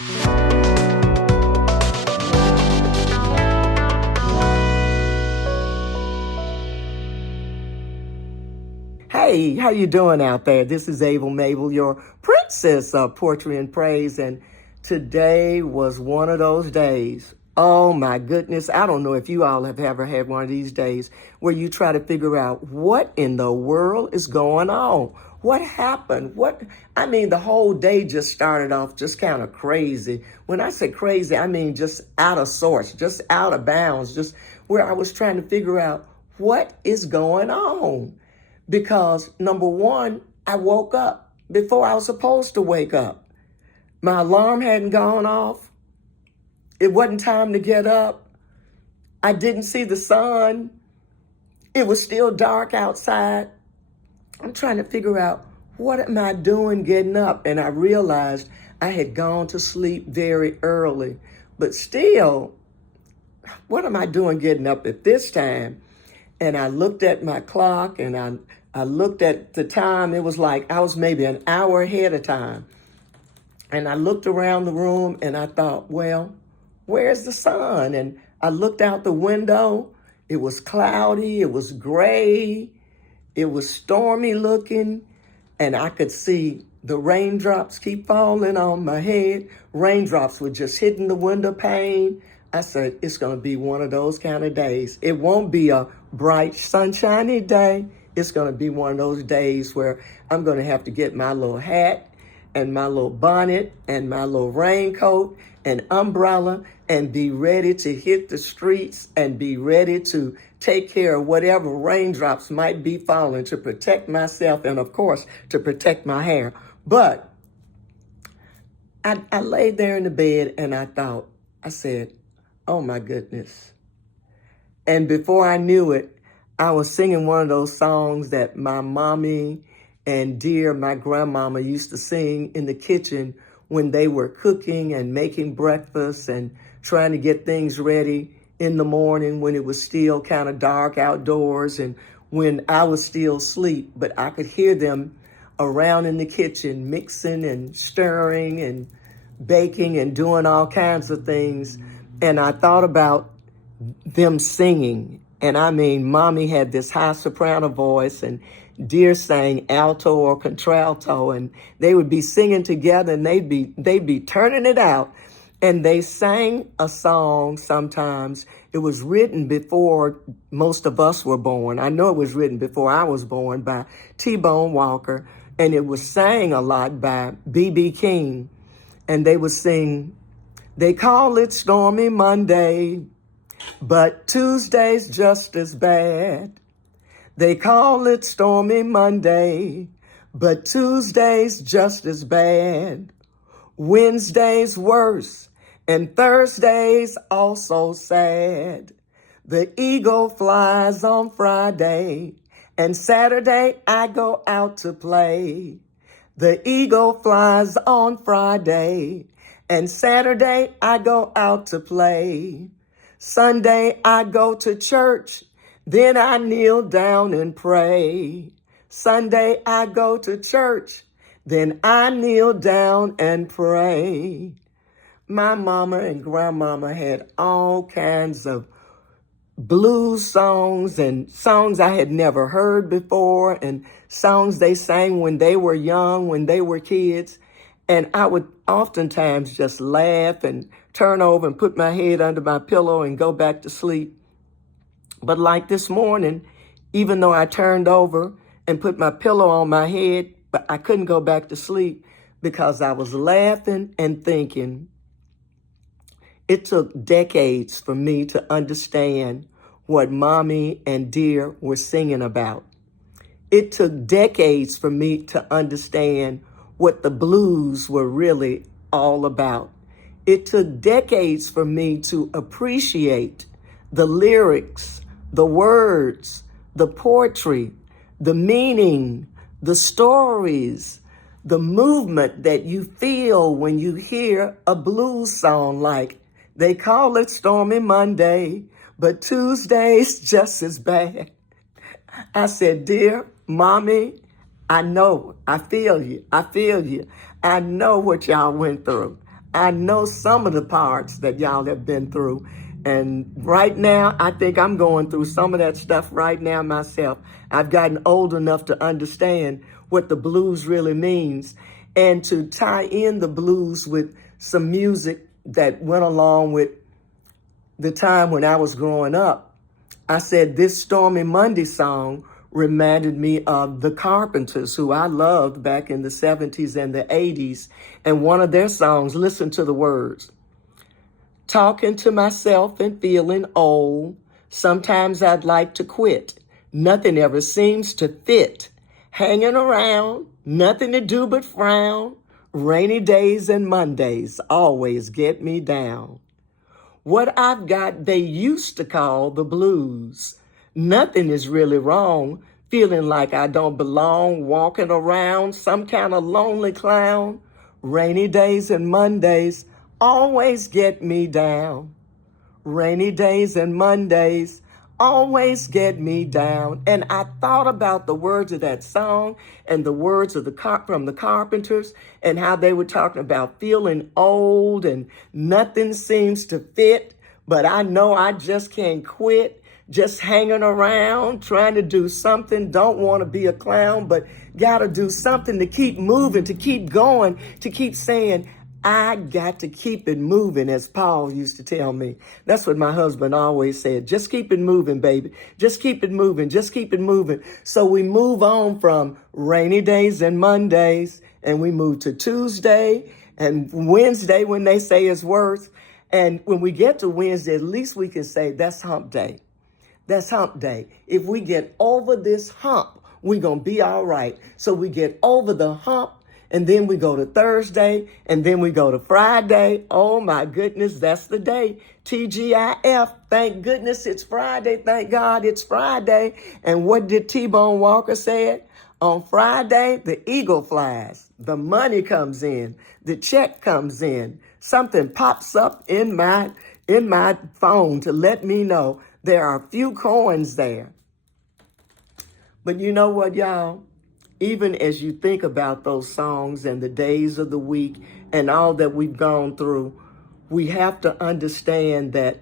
Hey, how you doing out there? This is Mable, your princess of poetry and praise, and today was one of those days. Oh my goodness, I don't know if you all have ever had one of these days where you try to figure out what in the world is going on. What happened? The whole day just started off just kind of crazy. When I say crazy, I mean just out of sorts, just out of bounds, just where I was trying to figure out what is going on. Because number one, I woke up before I was supposed to wake up. My alarm hadn't gone off. It wasn't time to get up. I didn't see the sun. It was still dark outside. I'm trying to figure out, what am I doing getting up? And I realized I had gone to sleep very early. But still, what am I doing getting up at this time? And I looked at my clock and I looked at the time. It was like I was maybe an hour ahead of time. And I looked around the room and I thought, well, where's the sun? And I looked out the window. It was cloudy. It was gray. It was stormy looking. And I could see the raindrops keep falling on my head. Raindrops were just hitting the window pane. I said, it's going to be one of those kind of days. It won't be a bright, sunshiny day. It's going to be one of those days where I'm going to have to get my little hat and my little bonnet and my little raincoat and umbrella and be ready to hit the streets and be ready to take care of whatever raindrops might be falling to protect myself and, of course, to protect my hair. But I laid there in the bed and I said, oh my goodness. And before I knew it, I was singing one of those songs that my mommy and dear my grandmama used to sing in the kitchen when they were cooking and making breakfast and trying to get things ready in the morning when it was still kind of dark outdoors and when I was still asleep, but I could hear them around in the kitchen mixing and stirring and baking and doing all kinds of things. And I thought about them singing. And mommy had this high soprano voice and dear sang alto or contralto, and they would be singing together and they'd be turning it out. And they sang a song sometimes. It was written before most of us were born. I know it was written before I was born by T-Bone Walker, and it was sang a lot by B.B. King. And they would sing, they call it Stormy Monday, but Tuesday's just as bad. They call it Stormy Monday, but Tuesday's just as bad. Wednesday's worse, and Thursday's also sad. The eagle flies on Friday, and Saturday I go out to play. The eagle flies on Friday, and Saturday I go out to play. Sunday I go to church, then I kneel down and pray. Sunday I go to church, then I kneel down and pray. My mama and grandmama had all kinds of blues songs and songs I had never heard before and songs they sang when they were young, when they were kids. And I would oftentimes just laugh and turn over and put my head under my pillow and go back to sleep. But like this morning, even though I turned over and put my pillow on my head, but I couldn't go back to sleep because I was laughing and thinking. It took decades for me to understand what Mommy and Dear were singing about. It took decades for me to understand what the blues were really all about. It took decades for me to appreciate the lyrics, the words, the poetry, the meaning, the stories, the movement that you feel when you hear a blues song like, they call it Stormy Monday, but Tuesday's just as bad. I said, dear Mommy, I know, I feel you. I know what y'all went through. I know some of the parts that y'all have been through. And right now, I think I'm going through some of that stuff right now myself. I've gotten old enough to understand what the blues really means, and to tie in the blues with some music that went along with the time when I was growing up. I said this Stormy Monday song reminded me of the Carpenters, who I loved back in the 70s and the 80s. And one of their songs, listen to the words. Talking to myself and feeling old. Sometimes I'd like to quit. Nothing ever seems to fit. Hanging around, nothing to do but frown. Rainy days and Mondays always get me down. What I've got they used to call the blues. Nothing is really wrong. Feeling like I don't belong, walking around some kind of lonely clown. Rainy days and Mondays always get me down. Rainy days and Mondays always get me down. And I thought about the words of that song and the words of from the Carpenters, and how they were talking about feeling old and nothing seems to fit, but I know I just can't quit. Just hanging around, trying to do something, don't want to be a clown, but got to do something to keep moving, to keep going, to keep saying, I got to keep it moving, as Paul used to tell me. That's what my husband always said. Just keep it moving, baby. Just keep it moving. Just keep it moving. So we move on from rainy days and Mondays, and we move to Tuesday and Wednesday when they say it's worth. And when we get to Wednesday, at least we can say that's hump day. That's hump day. If we get over this hump, we're going to be all right. So we get over the hump, and then we go to Thursday, and then we go to Friday. Oh my goodness, that's the day. TGIF, thank goodness it's Friday. Thank God it's Friday. And what did T-Bone Walker say? On Friday, the eagle flies. The money comes in. The check comes in. Something pops up in my phone to let me know there are a few coins there. But you know what, y'all? Even as you think about those songs and the days of the week and all that we've gone through, we have to understand that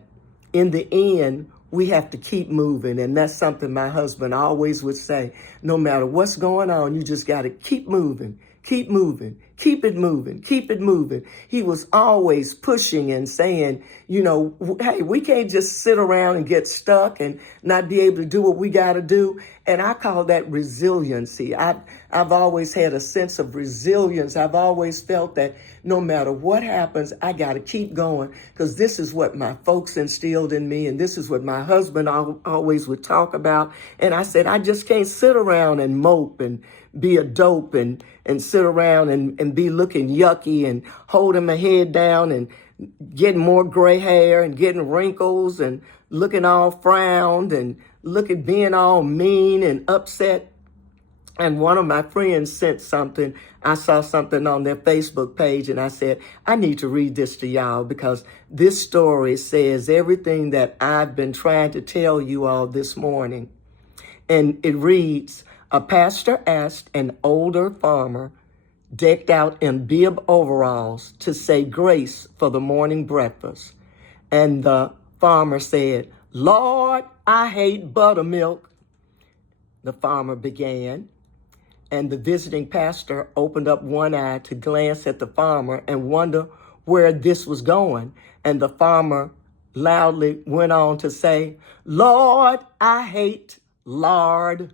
in the end, we have to keep moving. And that's something my husband always would say. No matter what's going on, you just got to keep moving, keep moving, keep it moving, keep it moving. He was always pushing and saying, you know, hey, we can't just sit around and get stuck and not be able to do what we got to do. And I call that resiliency. I've always had a sense of resilience. I've always felt that no matter what happens, I got to keep going, because this is what my folks instilled in me, and this is what my husband always would talk about. And I said, I just can't sit around and mope and be a dope and sit around and be looking yucky and holding my head down and getting more gray hair and getting wrinkles and looking all frowned and being all mean and upset. And one of my friends sent something. I saw something on their Facebook page, and I said, I need to read this to y'all, because this story says everything that I've been trying to tell you all this morning. And it reads, a pastor asked an older farmer decked out in bib overalls to say grace for the morning breakfast. And the farmer said, Lord, I hate buttermilk. The farmer began, and the visiting pastor opened up one eye to glance at the farmer and wonder where this was going. And the farmer loudly went on to say, Lord, I hate lard.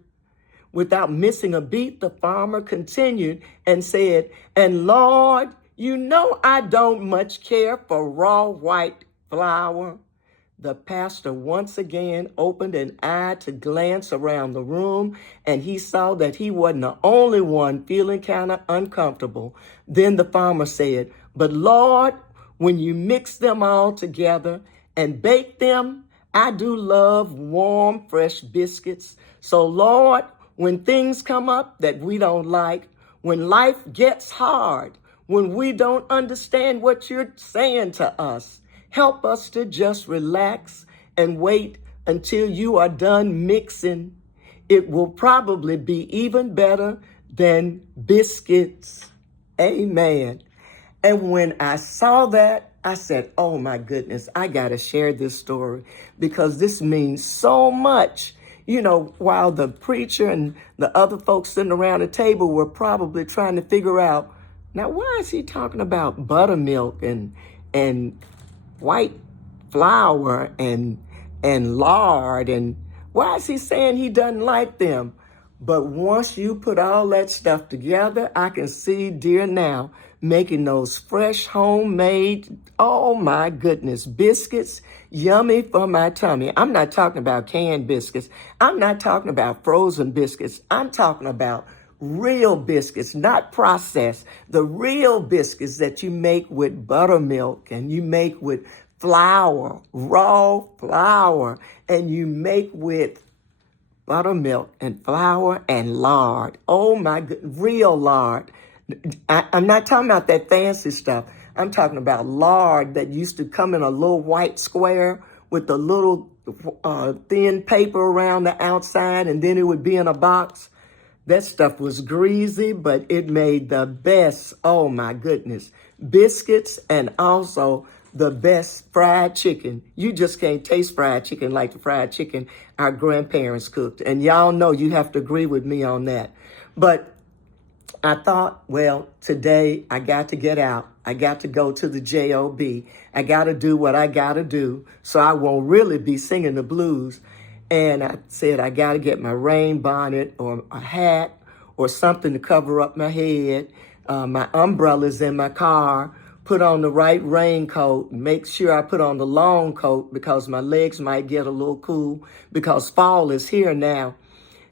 Without missing a beat, the farmer continued and said, and Lord, you know I don't much care for raw white flour. The pastor once again opened an eye to glance around the room, and he saw that he wasn't the only one feeling kind of uncomfortable. Then the farmer said, but Lord, when you mix them all together and bake them, I do love warm, fresh biscuits. So Lord, when things come up that we don't like, when life gets hard, when we don't understand what you're saying to us, help us to just relax and wait until you are done mixing. It will probably be even better than biscuits. Amen. And when I saw that, I said, oh my goodness, I got to share this story because this means so much. You know, while the preacher and the other folks sitting around the table were probably trying to figure out, now why is he talking about buttermilk and white flour and lard, and why is he saying he doesn't like them? But once you put all that stuff together, I can see dear now making those fresh homemade, oh my goodness, biscuits, yummy for my tummy. I'm not talking about canned biscuits. I'm not talking about frozen biscuits. I'm talking about real biscuits, not processed. The real biscuits that you make with buttermilk and you make with flour, raw flour, and you make with buttermilk and flour and lard. Oh my God, real lard. I'm not talking about that fancy stuff. I'm talking about lard that used to come in a little white square with a little thin paper around the outside, and then it would be in a box. That stuff was greasy, but it made the best, oh my goodness, biscuits and also the best fried chicken. You just can't taste fried chicken like the fried chicken our grandparents cooked. And y'all know you have to agree with me on that. But I thought, well, today I got to get out. I got to go to the job. I got to do what I got to do so I won't really be singing the blues. And I said, I got to get my rain bonnet or a hat or something to cover up my head. My umbrella's in my car. Put on the right raincoat. Make sure I put on the long coat because my legs might get a little cool because fall is here now.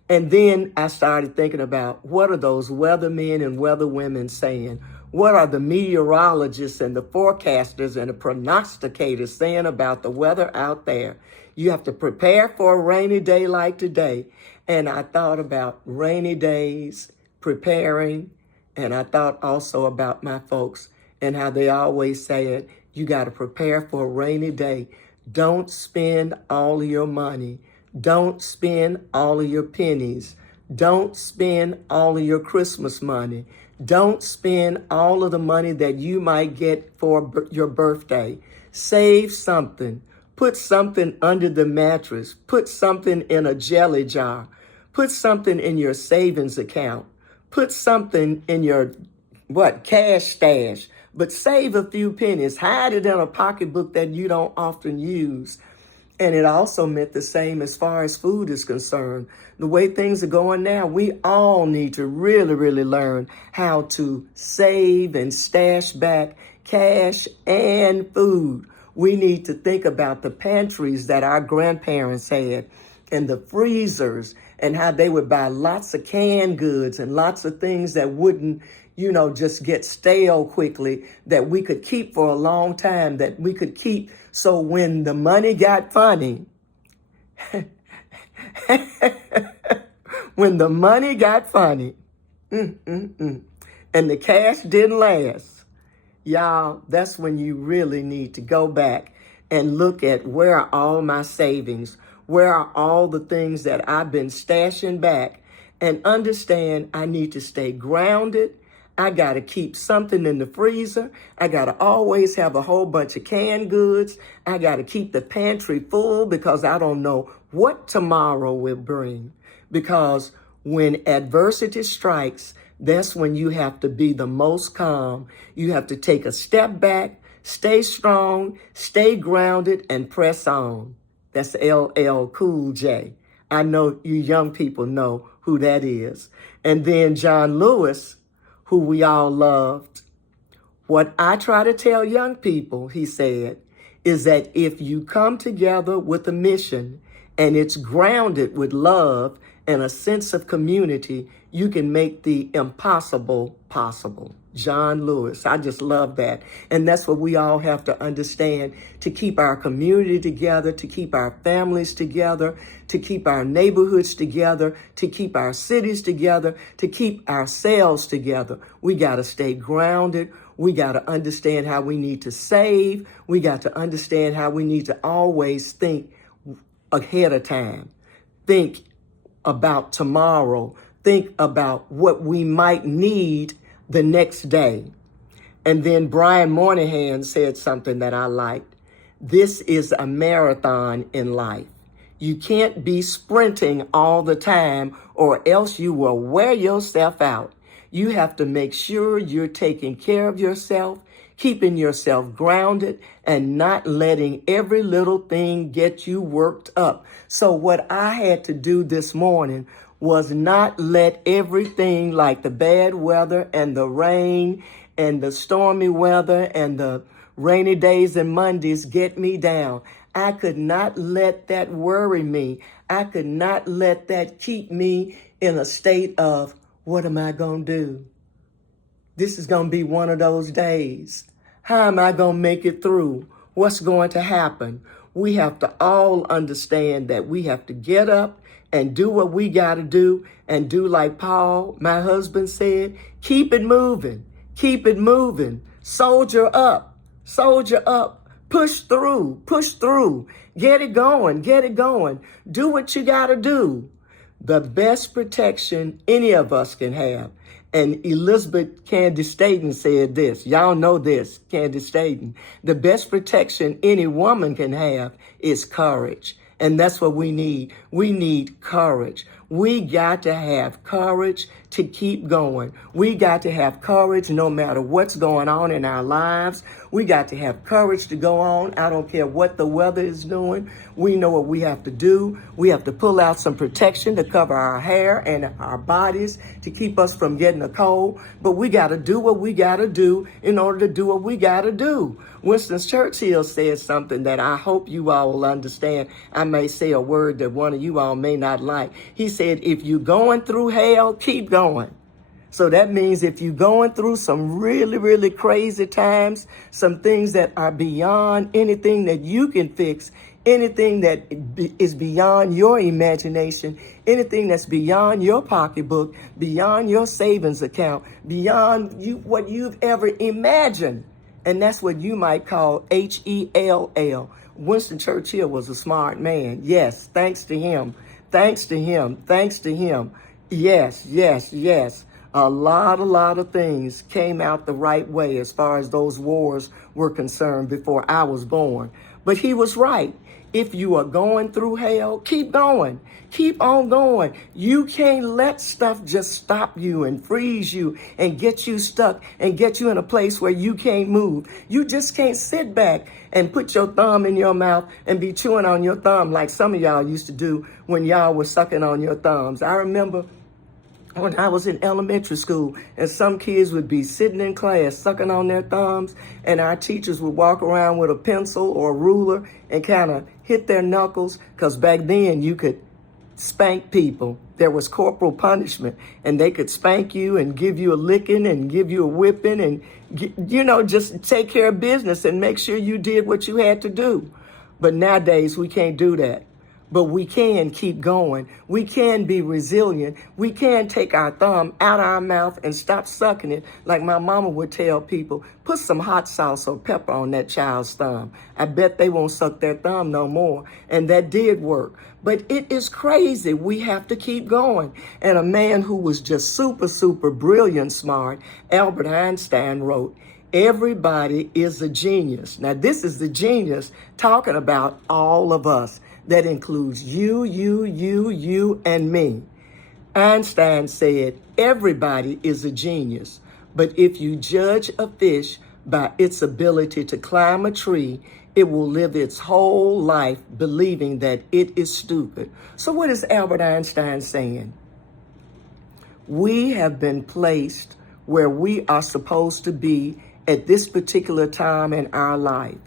And then I started thinking about what are those weathermen and weatherwomen saying? What are the meteorologists and the forecasters and the prognosticators saying about the weather out there? You have to prepare for a rainy day like today. And I thought about rainy days, preparing, and I thought also about my folks and how they always say it, you got to prepare for a rainy day. Don't spend all of your money. Don't spend all of your pennies. Don't spend all of your Christmas money. Don't spend all of the money that you might get for your birthday. Save something. Put something under the mattress. Put something in a jelly jar. Put something in your savings account. Put something in your, cash stash. But save a few pennies. Hide it in a pocketbook that you don't often use. And it also meant the same as far as food is concerned. The way things are going now, we all need to really, really learn how to save and stash back cash and food. We need to think about the pantries that our grandparents had and the freezers and how they would buy lots of canned goods and lots of things that wouldn't, just get stale quickly, that we could keep for a long time, that we could keep so when the money got funny, when the money got funny, and the cash didn't last, y'all, that's when you really need to go back and look at where are all my savings, where are all the things that I've been stashing back, and understand I need to stay grounded. I got to keep something in the freezer. I got to always have a whole bunch of canned goods. I got to keep the pantry full because I don't know what tomorrow will bring. Because when adversity strikes, that's when you have to be the most calm. You have to take a step back, stay strong, stay grounded, and press on. That's LL Cool J. I know you young people know who that is. And then John Lewis, who we all loved. What I try to tell young people, he said, is that if you come together with a mission and it's grounded with love and a sense of community, you can make the impossible possible. John Lewis, I just love that. And that's what we all have to understand to keep our community together, to keep our families together, to keep our neighborhoods together, to keep our cities together, to keep ourselves together. We got to stay grounded. We got to understand how we need to save. We got to understand how we need to always think ahead of time. Think about tomorrow. Think about what we might need the next day. And then Brian Moynihan said something that I liked. This is a marathon in life. You can't be sprinting all the time or else you will wear yourself out. You have to make sure you're taking care of yourself, keeping yourself grounded, and not letting every little thing get you worked up. So what I had to do this morning was not let everything like the bad weather and the rain and the stormy weather and the rainy days and Mondays get me down. I could not let that worry me. I could not let that keep me in a state of, what am I going to do? This is going to be one of those days. How am I going to make it through? What's going to happen? We have to all understand that we have to get up and do what we got to do, and do like Paul, my husband, said, keep it moving. Keep it moving. Soldier up. Soldier up. Push through. Push through. Get it going. Get it going. Do what you got to do. The best protection any of us can have. And Elizabeth Cady Stanton said this. Y'all know this, Cady Stanton. The best protection any woman can have is courage. And that's what we need. We need courage. We got to have courage to keep going. We got to have courage no matter what's going on in our lives. We got to have courage to go on. I don't care what the weather is doing. We know what we have to do. We have to pull out some protection to cover our hair and our bodies to keep us from getting a cold. But we got to do what we got to do in order to do what we got to do. Winston Churchill said something that I hope you all will understand. I may say a word that one of you all may not like. He said, if you're going through hell, keep going. So that means if you're going through some really, really crazy times, some things that are beyond anything that you can fix, anything that is beyond your imagination, anything that's beyond your pocketbook, beyond your savings account, beyond what you've ever imagined. And that's what you might call HELL. Winston Churchill was a smart man. Yes, thanks to him. Thanks to him. Thanks to him. Yes, yes, yes. A lot of things came out the right way as far as those wars were concerned before I was born. But he was right. If you are going through hell, keep going. Keep on going. You can't let stuff just stop you and freeze you and get you stuck and get you in a place where you can't move. You just can't sit back and put your thumb in your mouth and be chewing on your thumb like some of y'all used to do when y'all were sucking on your thumbs. I remember when I was in elementary school and some kids would be sitting in class sucking on their thumbs, and our teachers would walk around with a pencil or a ruler and kind of hit their knuckles, because back then you could spank people. There was corporal punishment, and they could spank you and give you a licking and give you a whipping and, just take care of business and make sure you did what you had to do. But nowadays we can't do that. But we can keep going. We can be resilient. We can take our thumb out our mouth and stop sucking it. Like my mama would tell people, put some hot sauce or pepper on that child's thumb. I bet they won't suck their thumb no more. And that did work. But it is crazy. We have to keep going. And a man who was just super, super brilliant, smart, Albert Einstein, wrote, everybody is a genius. Now, this is the genius talking about all of us. That includes you, and me. Einstein said, everybody is a genius, but if you judge a fish by its ability to climb a tree, it will live its whole life believing that it is stupid. So what is Albert Einstein saying? We have been placed where we are supposed to be at this particular time in our life.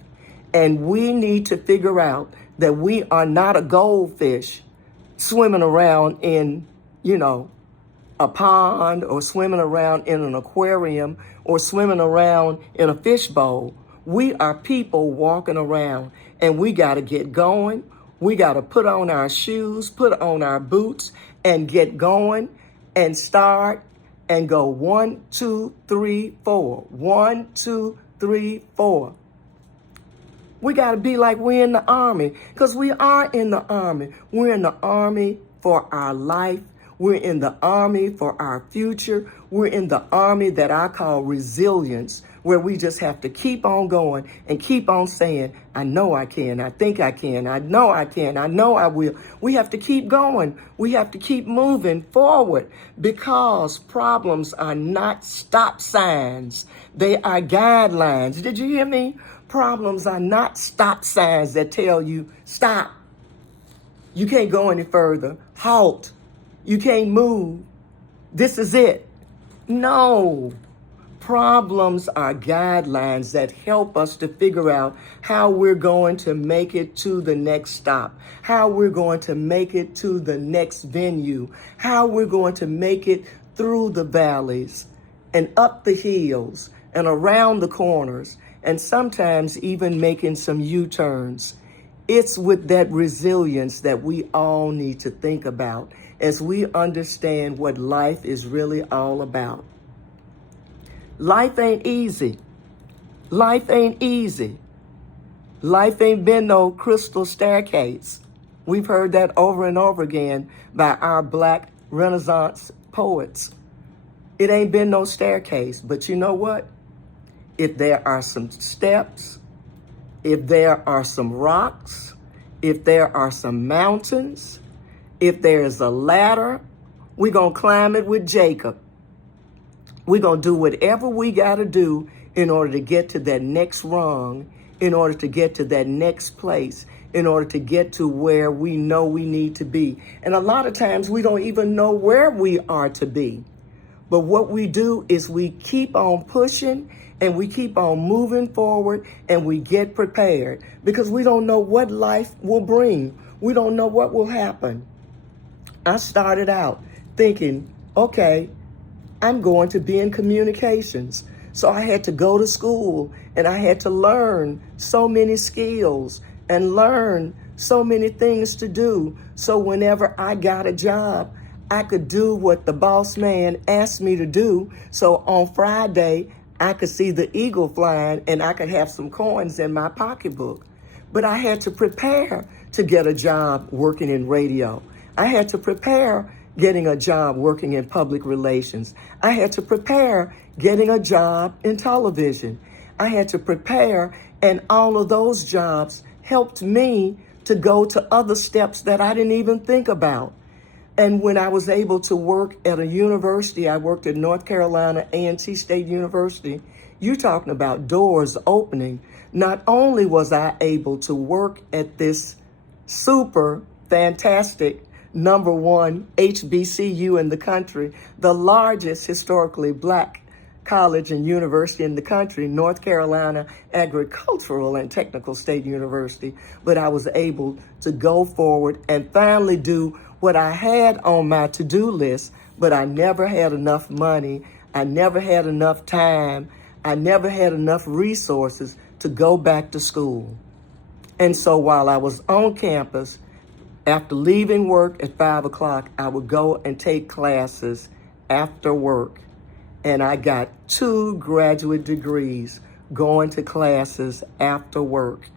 And we need to figure out that we are not a goldfish swimming around in, a pond, or swimming around in an aquarium, or swimming around in a fishbowl. We are people walking around, and we got to get going. We got to put on our shoes, put on our boots, and get going and start and go 1, 2, 3, 4. 1, 2, 3, 4. We got to be like we're in the Army, because we are in the Army. We're in the Army for our life. We're in the Army for our future. We're in the Army that I call resilience. where we just have to keep on going and keep on saying, I know I can, I think I can, I know I can, I know I will. We have to keep going. We have to keep moving forward because problems are not stop signs. They are guidelines. Did you hear me? Problems are not stop signs that tell you, stop. You can't go any further. Halt. You can't move. This is it. No. Problems are guidelines that help us to figure out how we're going to make it to the next stop, how we're going to make it to the next venue, how we're going to make it through the valleys and up the hills and around the corners, and sometimes even making some U-turns. It's with that resilience that we all need to think about as we understand what life is really all about. Life ain't easy. Life ain't easy. Life ain't been no crystal staircase. We've heard that over and over again by our Black Renaissance poets. It ain't been no staircase, but you know what? If there are some steps, if there are some rocks, if there are some mountains, if there is a ladder, we're going to climb it with Jacob. We're going to do whatever we got to do in order to get to that next rung, in order to get to that next place, in order to get to where we know we need to be. And a lot of times we don't even know where we are to be. But what we do is we keep on pushing and we keep on moving forward and we get prepared because we don't know what life will bring. We don't know what will happen. I started out thinking, okay, I'm going to be in communications. So I had to go to school and I had to learn so many skills and learn so many things to do. So whenever I got a job, I could do what the boss man asked me to do. So on Friday, I could see the eagle flying and I could have some coins in my pocketbook. But I had to prepare to get a job working in radio. I had to prepare getting a job working in public relations. I had to prepare getting a job in television. I had to prepare, and all of those jobs helped me to go to other steps that I didn't even think about. And when I was able to work at a university, I worked at North Carolina A&T State University. You're talking about doors opening. Not only was I able to work at this super fantastic #1 HBCU in the country, the largest historically Black college and university in the country, North Carolina Agricultural and Technical State University, but I was able to go forward and finally do what I had on my to-do list, but I never had enough money, I never had enough time, I never had enough resources to go back to school. And so while I was on campus, after leaving work at 5 o'clock, I would go and take classes after work. And I got 2 graduate degrees going to classes after work.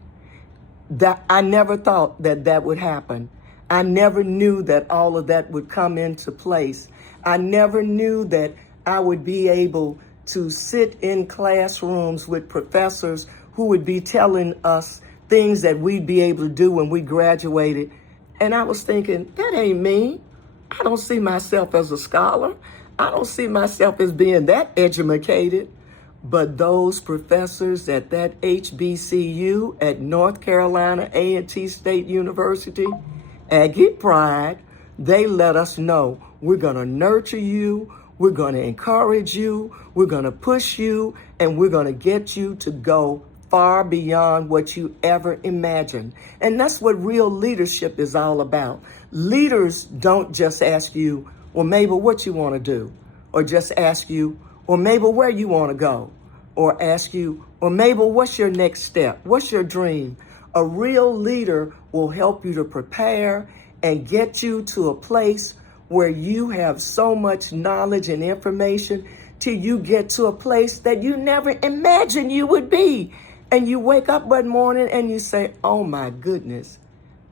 That I never thought that that would happen. I never knew that all of that would come into place. I never knew that I would be able to sit in classrooms with professors who would be telling us things that we'd be able to do when we graduated. And I was thinking, that ain't me. I don't see myself as a scholar. I don't see myself as being that educated. But those professors at that HBCU at North Carolina A&T State University, Aggie Pride, they let us know we're going to nurture you, we're going to encourage you, we're going to push you, and we're going to get you to go far beyond what you ever imagined. And that's what real leadership is all about. Leaders don't just ask you, well, Mabel, what you want to do? Or just ask you, well, Mabel, where you want to go? Or ask you, well, Mabel, what's your next step? What's your dream? A real leader will help you to prepare and get you to a place where you have so much knowledge and information till you get to a place that you never imagined you would be. And you wake up one morning and you say, oh my goodness,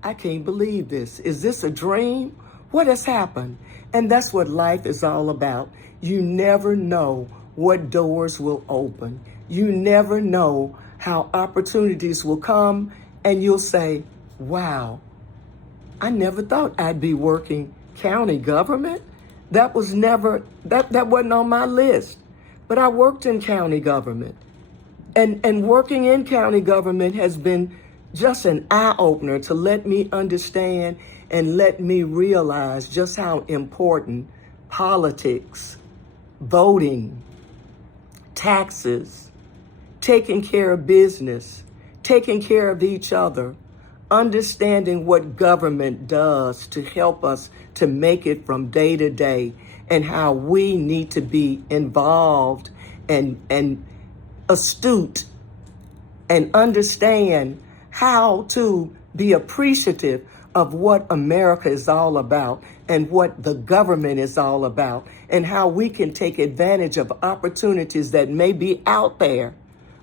I can't believe this. Is this a dream? What has happened? And that's what life is all about. You never know what doors will open. You never know how opportunities will come and you'll say, wow, I never thought I'd be working county government. That wasn't on my list. But I worked in county government. And working in county government has been just an eye-opener to let me understand and let me realize just how important politics, voting, taxes, taking care of business, taking care of each other, understanding what government does to help us to make it from day to day, and how we need to be involved and astute and understand how to be appreciative of what America is all about and what the government is all about, and how we can take advantage of opportunities that may be out there.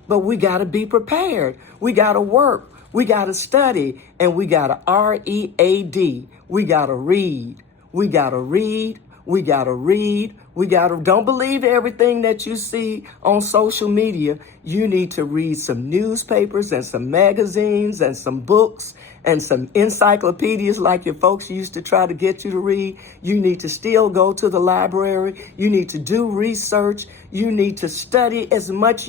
But we got to be prepared. We got to work. We got to study, and we got to READ. We got to read. We got to read. We got to read. Don't believe everything that you see on social media. You need to read some newspapers and some magazines and some books and some encyclopedias like your folks used to try to get you to read. You need to still go to the library. You need to do research. You need to study as much as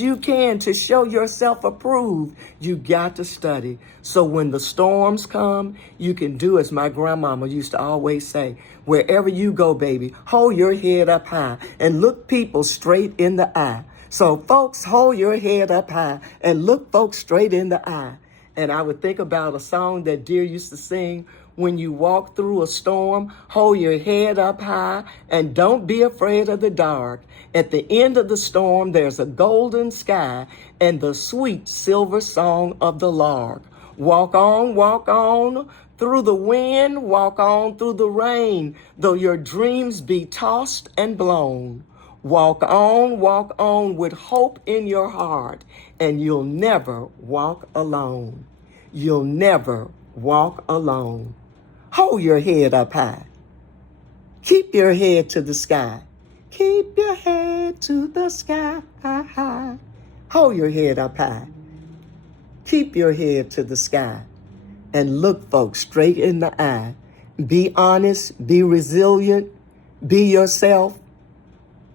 you can to show yourself approved. You got to study. So when the storms come, you can do as my grandmama used to always say, wherever you go, baby, hold your head up high and look people straight in the eye. So folks, hold your head up high and look folks straight in the eye. And I would think about a song that Dear used to sing: when you walk through a storm, hold your head up high and don't be afraid of the dark. At the end of the storm, there's a golden sky and the sweet silver song of the lark. Walk on through the wind, walk on through the rain, though your dreams be tossed and blown. Walk on with hope in your heart, and you'll never walk alone. You'll never walk alone. Hold your head up high. Keep your head to the sky. Keep your head to the sky. Hold your head up high. Keep your head to the sky and look folks straight in the eye. Be honest, be resilient, be yourself,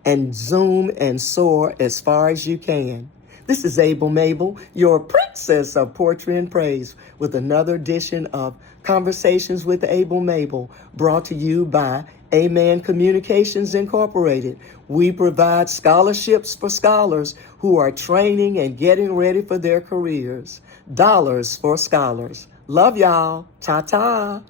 and zoom and soar as far as you can. This is Mable, your princess of poetry and praise, with another edition of Conversations with Mable, brought to you by Amen Communications Incorporated. We provide scholarships for scholars who are training and getting ready for their careers. Dollars for scholars. Love y'all. Ta-ta.